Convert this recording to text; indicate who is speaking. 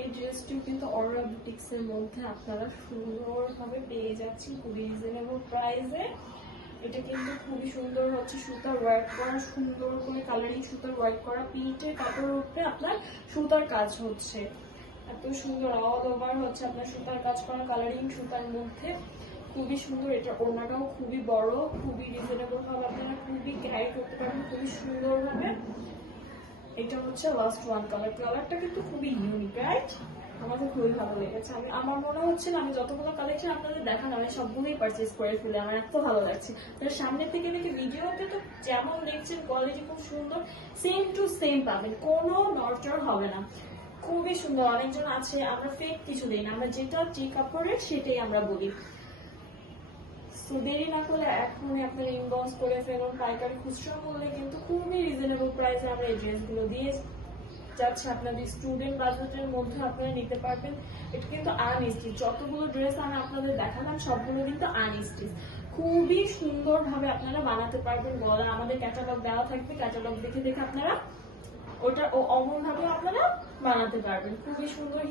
Speaker 1: এই ড্রেসটি কিন্তু অরোরা বুটিক্স এর মধ্যে আপনারা সুন্দরভাবে পেয়ে যাচ্ছেন, খুবই রিজনেবল প্রাইসে এটা কিন্তু খুবই সুন্দর হচ্ছে সুতার ওয়ার্ক করা, সুন্দর করে কালারিং সুতার ওয়ার্ক করা প্রিন্টের কাপড়ের উপরে আপনার সুতার কাজ হচ্ছে। এত সুন্দর অল ওভার হচ্ছে আপনার সুতার কাজ করা কালারিং সুতার মধ্যে। খুবই সুন্দর, এটা ওড়নাটাও খুবই বড়, খুবই রিজনেবল ভাবে আপনারা খুবই ক্যারি করতে পারবেন, খুবই সুন্দরভাবে। এটা হচ্ছে লাস্ট ওয়ান কালার কালারটা কিন্তু খুবই ইউনিক রাইট আমাকে খুবই ভালো লেগেছে। আমি, আমার মনে হচ্ছে না, আমি যতগুলো কালেকশন আপনাদের দেখানো আমি সবগুলোই পারচেজ করে ফেলি। আমার এত ভালো লাগছে। তার সামনে থেকে দেখে, ভিডিওতে তো যেমন দেখছেন কোয়ালিটি খুব সুন্দর সেম টু সেম পাবেন। কোনো নর্চার হবে না। খুবই সুন্দর। অনেকজন আছে, আমরা ফেক কিছু দিই না। আমরা যেটা যে কাপড়ের, সেটাই আমরা বলি। সো দেরি না করলে এখনই আপনার ইনবক্স করে ফেলুন। পাইকারি খুচরা মূল্যে কিন্তু খুবই রিজনেবল প্রাইসে আমরা এই ড্রেসগুলো দিয়ে যাচ্ছে। আপনাদের স্টুডেন্ট বাজেটের মধ্যে আপনারা নিতে পারবেন। এটা কিন্তু আনস্টিচ যতগুলো ড্রেস আমি আপনাদের দেখালাম, সবগুলো কিন্তু আনস্টিচ খুবই সুন্দরভাবে আপনারা বানাতে পারবেন গলা আমাদের ক্যাটালগ দেওয়া থাকবে। ক্যাটালগ দেখে দেখে আপনারা ওটা ও অমন ভাবে আপনারা বানাতে পারবেন। খুবই সুন্দর